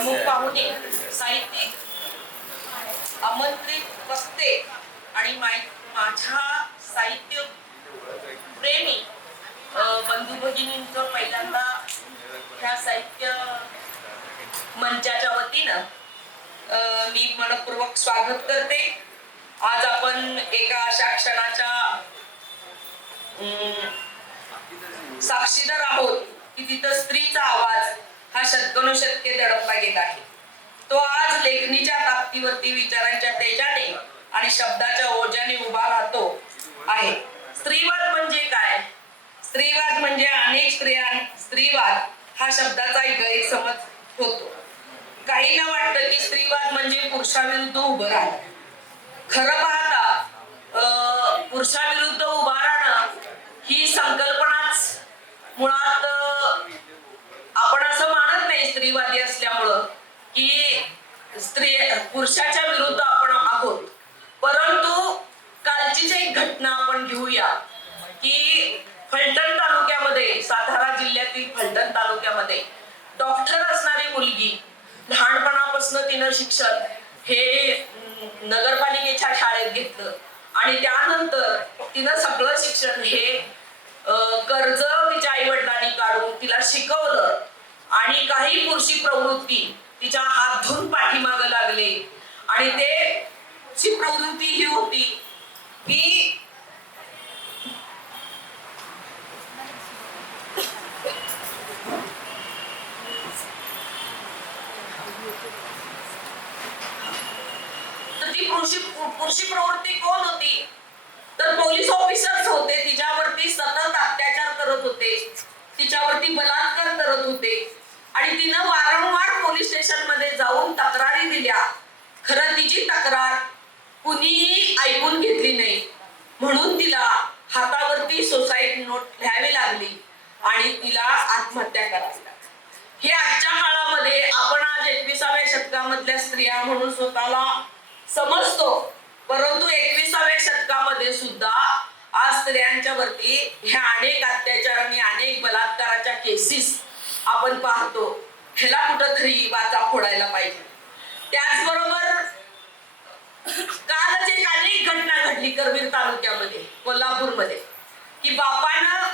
प्रमुख पाहुणे साहित्यिक आमंत्रित वक्ते आणि माझ्या साहित्य प्रेमी बंधू भगिनींचं पहिल्यांदा ह्या साहित्य मंचाच्या वतीनं मी मनपूर्वक स्वागत करते. आज आपण एका अशा क्षणाच्या अं, साक्षीदार आहोत की तिथं स्त्रीचा आवाज हा शतकनुशतके दडपला गेला आहे. तो आज लेखणीच्या ताकदीवरती विचारांच्या तेजाने आणि शब्दाच्या ओझ्याने उभा राहतो आहे. स्त्रीवाद म्हणजे काय? स्त्रीवाद म्हणजे अनेक स्त्रिया स्त्रीवाद हा शब्दाचा एक गैरसमज होतो. काहींना वाटतं की स्त्रीवाद म्हणजे पुरुषाविरुद्ध उभं राहणं. खरं पाहता अं, पुरुषाविरुद्ध उभा राहणं ही संकल्पनाच मुळात अं, आपण असं मानत नाही स्त्रीवादी असल्यामुळं की स्त्री पुरुषाच्या विरुद्ध आपण आहोत. परंतु कालचीच एक घटना आपण घेऊया की फलटण तालुक्यामध्ये सातारा जिल्ह्यातील फलटण तालुक्यामध्ये डॉक्टर असणारी मुलगी लहानपणापासून तिनं शिक्षण हे नगरपालिकेच्या शाळेत घेतलं. आणि त्यानंतर तिनं सगळं शिक्षण हे कर्ज तिच्या आई वडिलांनी काढून तिला शिकवलं. आणि काही पुरुषी प्रवृत्ती तिच्या हात धुवून पाठीमागं लागले. आणि ते ची प्रवृत्ती ही होती की तर ती पुरुषी प्रवृत्ती कोण होती? तर पोलीस ऑफिसर्स होते तिच्यावरती सतत अत्याचार करत होते. तिच्यावरती बलात्कार करत होते. आणि तिनं वारंवार पोलीस स्टेशनमध्ये जाऊन तक्रारी दिल्या. खरं तिची तक्रार कुणीही ऐकून घेतली नाही. म्हणून तिला हातावरती सोसाईट नोट घ्यावी लागली आणि तिला आत्महत्या करावी लागली. हे आजच्या काळामध्ये आपण आज एकविसाव्या शतकामधल्या स्त्रिया म्हणून स्वतःला समजतो. परंतु एकविसाव्या शतकामध्ये सुद्धा आज स्त्रियांच्या वरती ह्या अनेक अत्याचार आणि अनेक बलात्काराच्या केसेस आपण पाहतो. ह्याला कुठंतरी वाचा फोडायला पाहिजे. त्याचबरोबर कालच एक अनेक घटना घडली करवीर तालुक्यामध्ये कोल्हापूरमध्ये की बापानं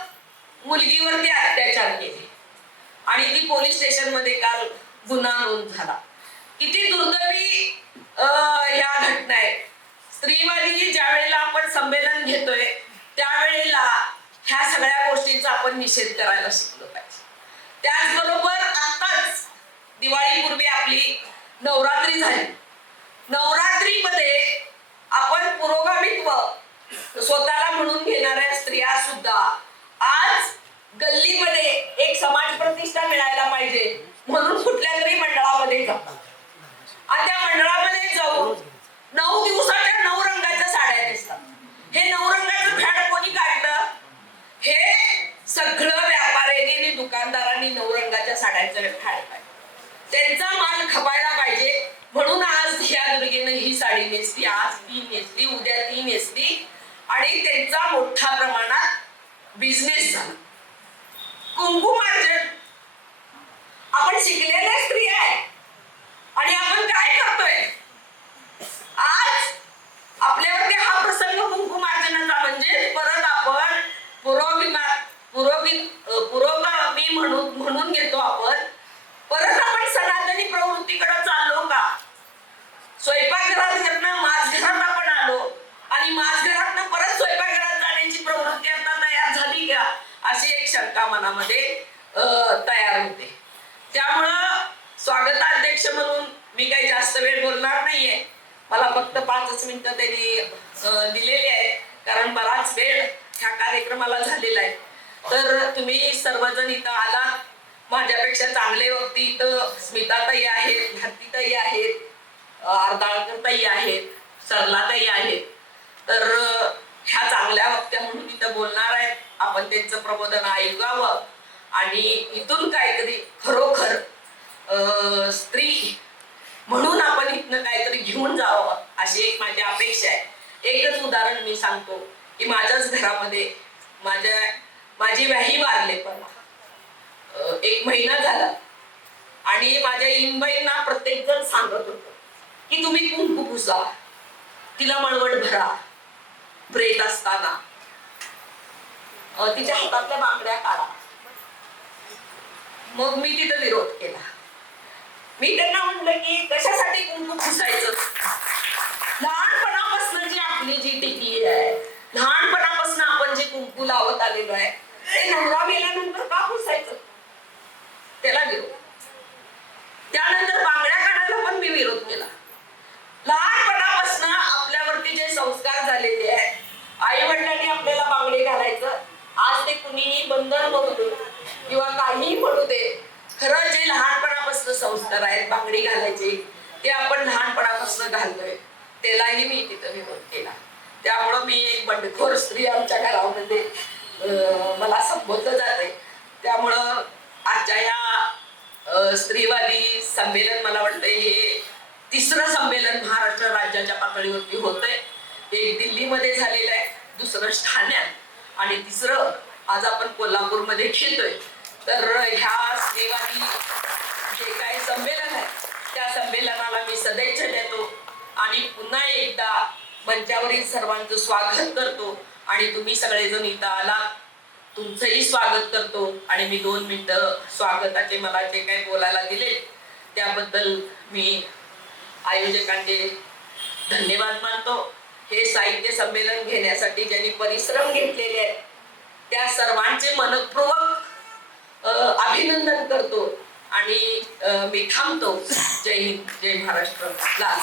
मुलगीवरती अत्याचार केले. आणि ती पोलीस स्टेशनमध्ये काल गुन्हा नोंद झाला. किती दुर्दैवी अं, ह्या घटना आहेत स्त्रीवादी ज्या वेळेला आपण संमेलन घेतोय त्यावेळेला ह्या सगळ्या गोष्टींचा आपण निषेध करायला शिकलो पाहिजे. त्याचबरोबर दिवाळीपूर्वी आपली नवरात्री झाली. नवरात्रीमध्ये आपण पुरोगामित्व स्वतःला म्हणून घेणाऱ्या स्त्रिया सुद्धा आज गल्लीमध्ये एक समाज प्रतिष्ठा मिळायला पाहिजे म्हणून कुठल्या तरी मंडळामध्ये जातात. आणि त्या मंडळामध्ये जाऊन नऊ दिवसाच्या नऊ रंगाच्या साड्या दिसतात हे नऊ रंगाचं फॅड कोणी काढलं? हे सगळं व्यापाऱ्यांनी दुकानदारांनी नऊ रंगाच्या साड्यांचं फॅड काढलं. त्यांचा माल खपायला पाहिजे. म्हणून आज ह्या दुर्गेनं ही साडी नेसली. आज ती नेसली उद्या ती नेसली. आणि त्यांचा मोठ्या प्रमाणात बिझनेस झाला. कुंकुमार्जन. आपण शिकलेल्या स्त्री आहे. आणि आपण काय करतोय आज आपल्यावरती हा प्रसंग कुंकुमार्जनाचा म्हणजे परत आपण पुरोगिमा पुरोगी अं, पुरोगामी म्हणून म्हणून घेतो आपण परत आपण सनातनी प्रवृत्तीकडे चाललो का स्वयंपाकघरात मास घरात आपण आलो आणि मास घरात परत स्वयंपाकघरात जाण्याची प्रवृत्ती आता तयार झाली का अशी एक शंका मनामध्ये तयार होते. त्यामुळं स्वागताध्यक्ष म्हणून मी काही जास्त वेळ बोलणार नाहीये. मला फक्त पाचच मिनिटं त्यांनी दिलेली आहे कारण बराच वेळ ह्या कार्यक्रमाला झालेला आहे. तर तुम्ही सर्वजण इथं आलात माझ्यापेक्षा चांगले वक्ती इथं स्मिताताई आहेत भारतीताई आहेत अर्धाळकरताई आहेत सरलाताई आहेत. तर ह्या चांगल्या वक्त्या म्हणून इथं बोलणार आहेत. आपण त्यांचं प्रबोधन ऐकावं. आणि इथून काहीतरी खरोखर स्त्री म्हणून आपण इथनं काहीतरी घेऊन जावं अशी एक माझी अपेक्षा आहे. एकच उदाहरण मी सांगतो की माझ्याच घरामध्ये माझ्या माझी व्याही वारले पण. एक महिना झाला. आणि माझ्या इनबाईंना प्रत्येक जण सांगत होत की तुम्ही कुंकू पुसा तिला मळवट भरा. ब्रेक असताना. तिच्या हातातल्या बांगड्या काढा. मग मी तिथं विरोध केला. मी त्यांना म्हणलं की कशासाठी कुंकू पुसायचं? लहानपणापासून जी आपली जी टिकी आहे लहानपणापासून आपण जे कुंकू लावत आलेलो आहे ते नवरा गेल्यानंतर का पुसायचं त्याला विरोध त्यानंतर बांगड्या काढायला पण मी विरोध केला लहानपणापासून आपल्यावरती जे संस्कार झालेले आहेत आई वडिलांनी आपल्याला बांगडे घालायचं आज ते कुणीही म्हणू दे किंवा काहीही म्हणू दे खरं जे लहानपणापासून संस्कार आहेत बांगडी घालायचे ते आपण लहानपणापासून घालतोय त्यालाही मी तिथं विरोध केला. त्यामुळं मी एक बंडखोर स्त्री आमच्या घरामध्ये मला संबोधलं जाते त्यामुळं आजच्या या स्त्रीवादी संमेलन मला वाटतं हे तिसरं संमेलन महाराष्ट्र राज्याच्या पातळीवरती होतंय. एक दिल्लीमध्ये झालेलं आहे दुसरं ठाण्यात आणि तिसरं आज आपण कोल्हापूरमध्ये खेळतोय. तर ह्या स्त्रीवादी जे काही संमेलन आहे त्या संमेलनाला मी सदैच्छा देतो आणि पुन्हा एकदा मंचावरील सर्वांचं स्वागत करतो. आणि तुम्ही सगळेजण इथं आलात तुमचंही स्वागत करतो. आणि मी दोन मिनटं स्वागताचे मला जे काही बोलायला दिले त्याबद्दल मी आयोजकांचे धन्यवाद मानतो. हे साहित्य संमेलन घेण्यासाठी ज्यांनी परिश्रम घेतलेले आहेत त्या सर्वांचे मनपूर्वक अभिनंदन करतो आणि मी थांबतो. जय हिंद जय महाराष्ट्र. लाल